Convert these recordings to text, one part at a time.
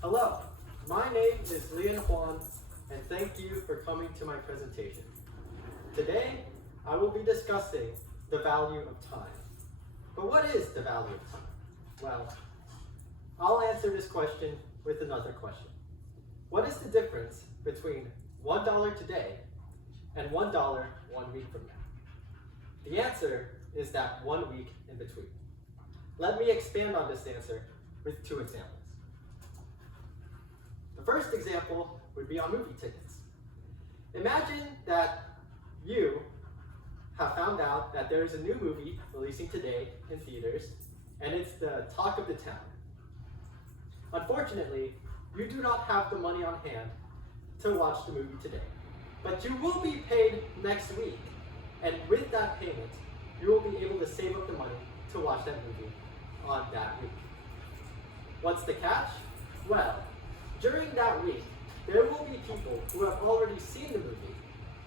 Hello, my name is Leon Juan, and thank you for coming to my presentation. Today, I will be discussing the value of time. But what is the value of time? Well, I'll answer this question with another question. What is the difference between $1 today and $1 1 week from now? The answer is that 1 week in between. Let me expand on this answer with two examples. The first example would be on movie tickets. Imagine that you have found out that there is a new movie releasing today in theaters, and it's the talk of the town. Unfortunately, you do not have the money on hand to watch the movie today, but you will be paid next week, and with that payment, you will be able to save up the money to watch that movie on that week. What's the catch? Well, during that week, there will be people who have already seen the movie,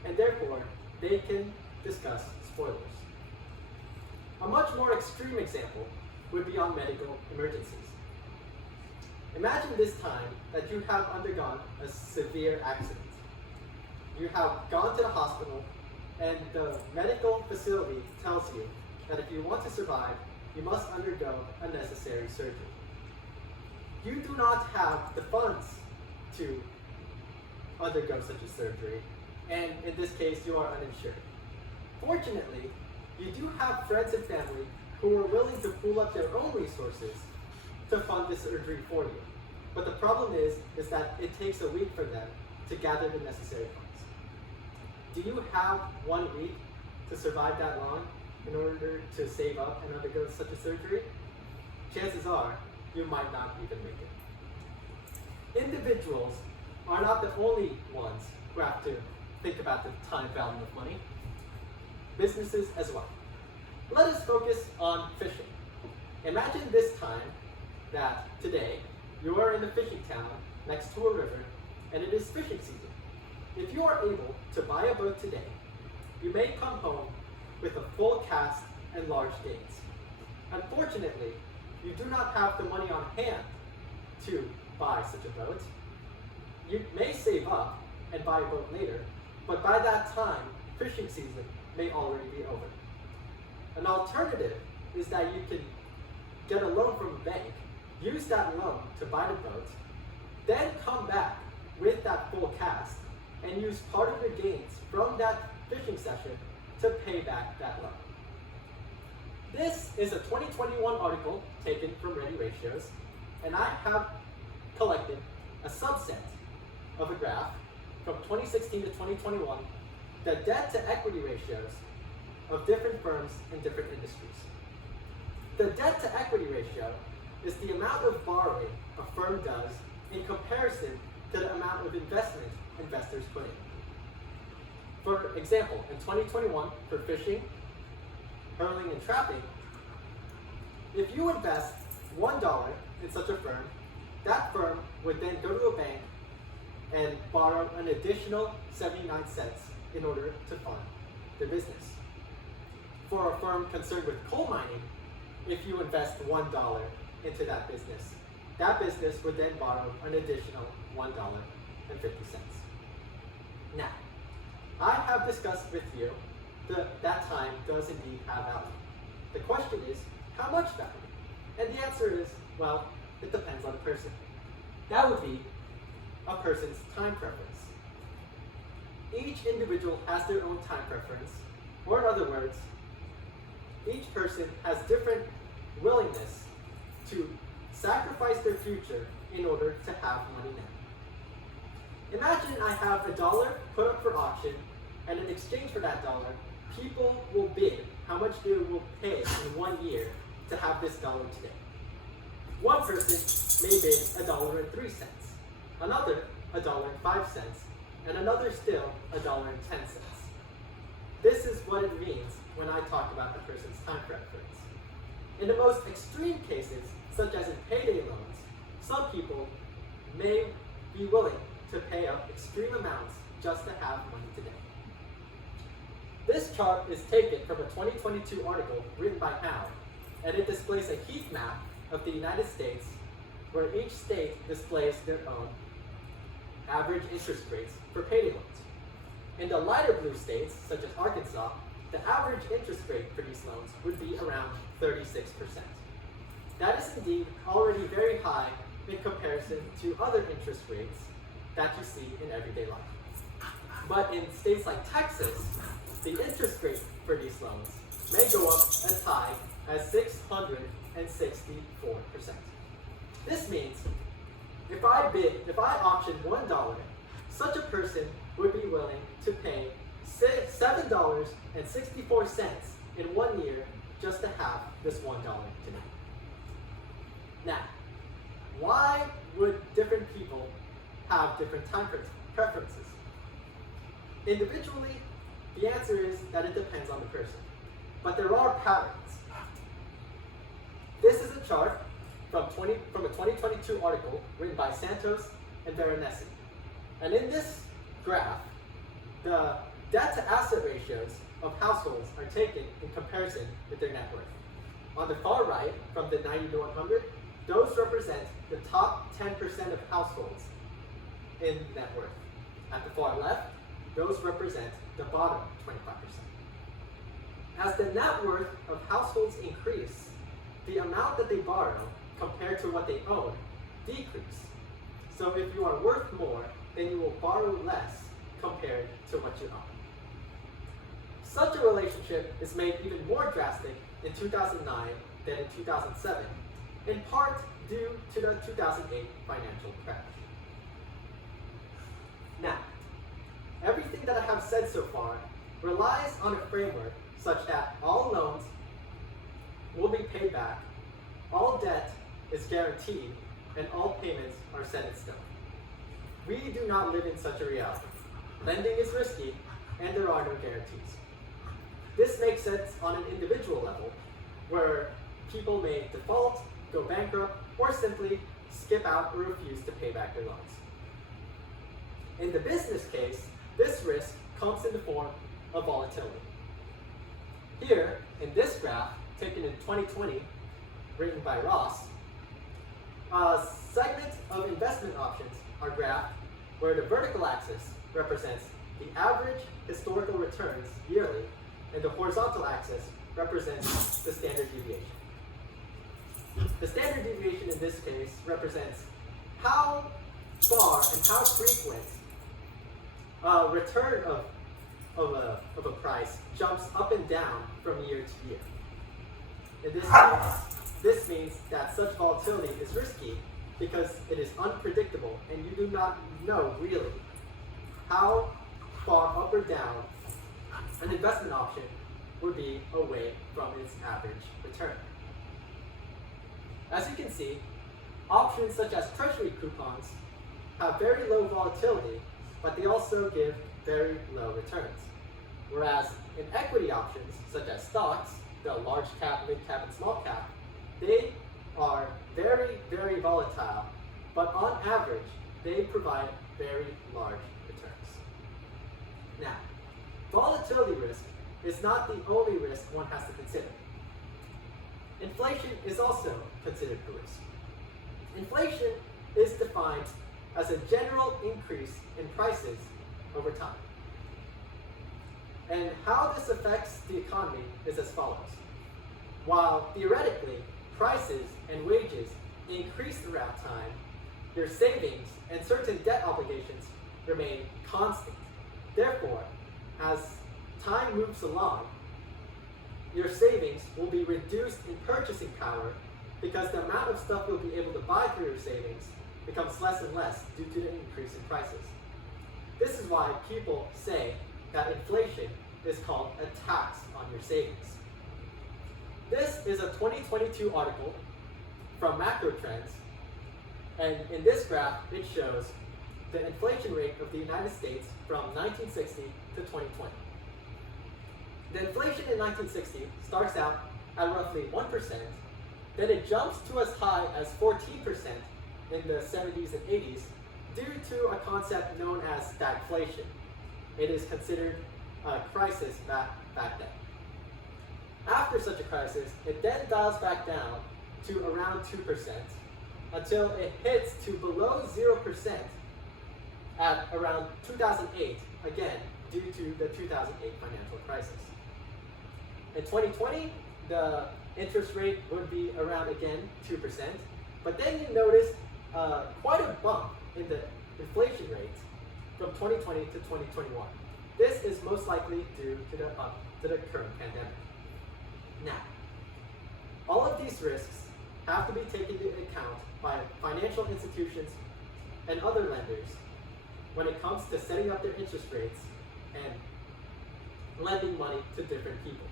and therefore, they can discuss spoilers. A much more extreme example would be on medical emergencies. Imagine this time that you have undergone a severe accident. You have gone to the hospital, and the medical facility tells you that if you want to survive, you must undergo a necessary surgery. You do not have the funds to undergo such a surgery, and in this case, you are uninsured. Fortunately, you do have friends and family who are willing to pool up their own resources to fund the surgery for you. But the problem is that it takes a week for them to gather the necessary funds. Do you have 1 week to survive that long in order to save up and undergo such a surgery? Chances are, you might not even make it. Individuals are not the only ones who have to think about the time value of money. Businesses as well. Let us focus on fishing. Imagine this time that today you are in a fishing town next to a river and it is fishing season. If you are able to buy a boat today, you may come home with a full cast and large gains. Unfortunately, you do not have the money on hand to buy such a boat. You may save up and buy a boat later, but by that time, fishing season may already be over. An alternative is that you can get a loan from a bank, use that loan to buy the boat, then come back with that full cast and use part of your gains from that fishing session to pay back that loan. This is a 2021 article taken from Ready Ratios, and I have collected a subset of a graph from 2016 to 2021, the debt to equity ratios of different firms in different industries. The debt to equity ratio is the amount of borrowing a firm does in comparison to the amount of investment investors put in. For example, in 2021, for fishing, hurling, and trapping, if you invest $1 in such a firm, that firm would then go to a bank and borrow an additional 79 cents in order to fund their business. For a firm concerned with coal mining, if you invest $1 into that business would then borrow an additional $1.50. Now, I have discussed with you that time does indeed have value. The question is, how much value? And the answer is, well, it depends on the person. That would be a person's time preference. Each individual has their own time preference, or in other words, each person has different willingness to sacrifice their future in order to have money now. Imagine I have $1 put up for auction, and in exchange for that dollar, people will bid how much they will pay in 1 year to have this dollar today. One person may bid $1.03, another $1.05, and another still $1.10. This is what it means when I talk about a person's time preference. In the most extreme cases, such as in payday loans, some people may be willing to pay up extreme amounts just to have money today. This chart is taken from a 2022 article written by Howe, and it displays a heat map of the United States where each state displays their own average interest rates for payday loans. In the lighter blue states, such as Arkansas, the average interest rate for these loans would be around 36%. That is indeed already very high in comparison to other interest rates that you see in everyday life. But in states like Texas, the interest rate for these loans may go up as high as 664%. This means if I auction $1, such a person would be willing to pay $7.64 in 1 year just to have this $1 today. Now, why would different people have different time preferences? Individually, the answer is that it depends on the person. But there are patterns. This is a chart from a 2022 article written by Santos and Veronesi. And in this graph, the debt-to-asset ratios of households are taken in comparison with their net worth. On the far right, from the 90 to 100, those represent the top 10% of households in net worth. At the far left, those represent the bottom 25%. As the net worth of households increase, the amount that they borrow compared to what they own decrease. So if you are worth more, then you will borrow less compared to what you own. Such a relationship is made even more drastic in 2009 than in 2007, in part due to the 2008 financial crash. Now, everything that I have said so far relies on a framework such that all loans will be paid back, all debt is guaranteed, and all payments are set in stone. We do not live in such a reality. Lending is risky, and there are no guarantees. This makes sense on an individual level, where people may default, go bankrupt, or simply skip out or refuse to pay back their loans. In the business case, this risk comes in the form of volatility. Here, in this graph, taken in 2020, written by Ross, a segment of investment options are graphed where the vertical axis represents the average historical returns yearly, and the horizontal axis represents the standard deviation. The standard deviation in this case represents how far and how frequent a return of a price jumps up and down from year to year. In this case, this means that such volatility is risky because it is unpredictable and you do not know really how far up or down an investment option would be away from its average return. As you can see, options such as treasury coupons have very low volatility, but they also give very low returns. Whereas in equity options, such as stocks, the large cap, mid cap, and small cap, they are very, very volatile, but on average, they provide very large returns. Now, volatility risk is not the only risk one has to consider. Inflation is also considered a risk. Inflation is defined as a general increase in prices over time. And how this affects the economy is as follows. While theoretically, prices and wages increase throughout time, your savings and certain debt obligations remain constant. Therefore, as time moves along, your savings will be reduced in purchasing power because the amount of stuff you'll be able to buy through your savings becomes less and less due to the increase in prices. This is why people say that inflation is called a tax on your savings. This is a 2022 article from Macro Trends, and in this graph it shows the inflation rate of the United States from 1960 to 2020. The inflation in 1960 starts out at roughly 1%, then it jumps to as high as 14% in the 70s and 80s due to a concept known as stagflation. It is considered a crisis back then. After such a crisis, it then dials back down to around 2%, until it hits to below 0% at around 2008, again, due to the 2008 financial crisis. In 2020, the interest rate would be around, again, 2%, but then you notice quite a bump in the inflation rates from 2020 to 2021. This is most likely due to the current pandemic. Now, all of these risks have to be taken into account by financial institutions and other lenders when it comes to setting up their interest rates and lending money to different people.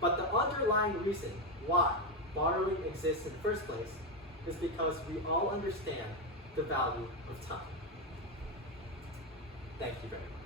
But the underlying reason why borrowing exists in the first place is because we all understand the value of time. Thank you very much.